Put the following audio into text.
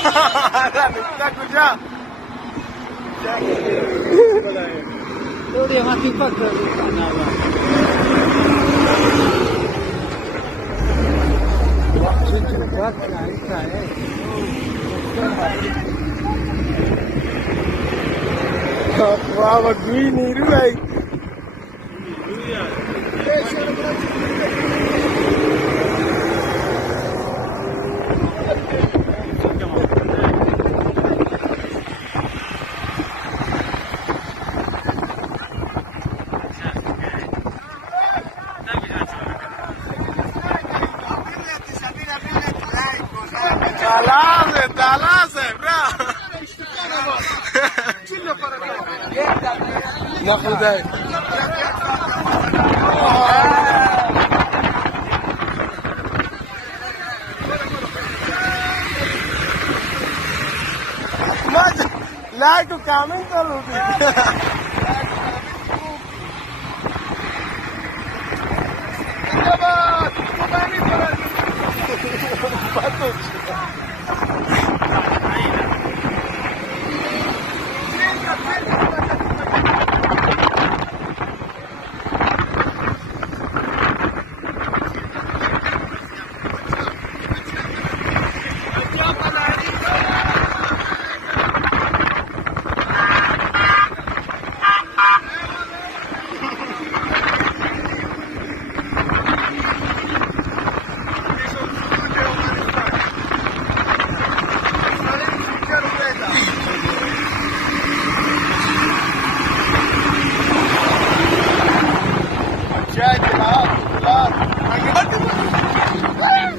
Kucak. Tuh dia mati pak ke sana bang. Cepat naik saya. Wah, begini ruai. Talase, bra. ناخذ ما لا كامل करो Check it out.